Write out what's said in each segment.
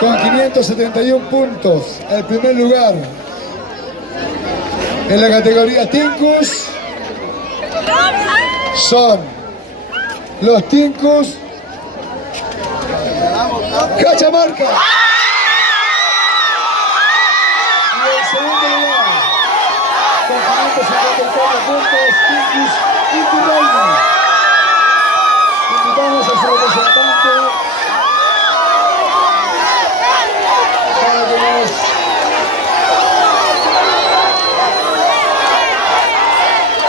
con 571 puntos. El primer lugar en la categoría Tincus son los Tincus Cachamarca. Y el segundo lugar, con 554 puntos, Tincus Inti-Reino. Invitamos a su representante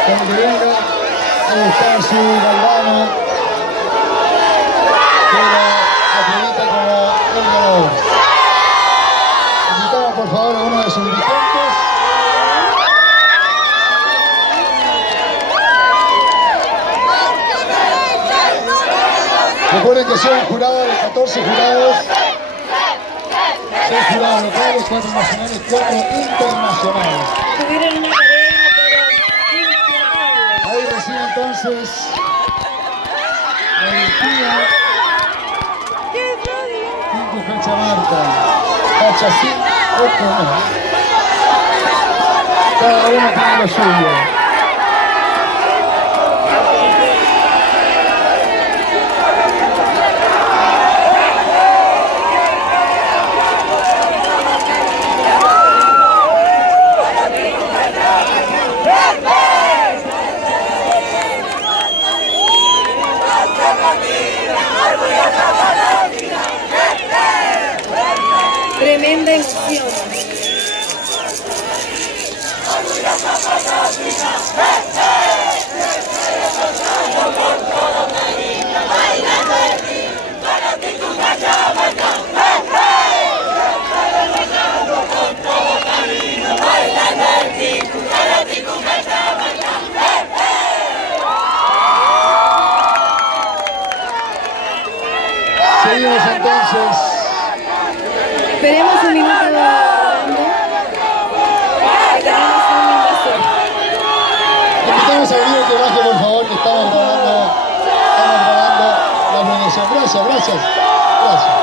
para que venga a buscar su galvano que lo acredita como el ganador. Invitamos por favor a uno de sus dirigentes. Recuerden que son un jurado de 14 jurados, 6 jurados locales, 4 nacionales, 4 internacionales. Tuvieron una tarea, pero Ahí recibe entonces la virtud Tincus Cachamarca, Cachacín, otro no. Cada uno tiene lo suyo. tremenda emoción. Seguimos entonces. Esperemos un minuto grabando. Tenemos una invasión. Invitamos a Guido que baje por favor, que estamos grabando la planeación. Gracias.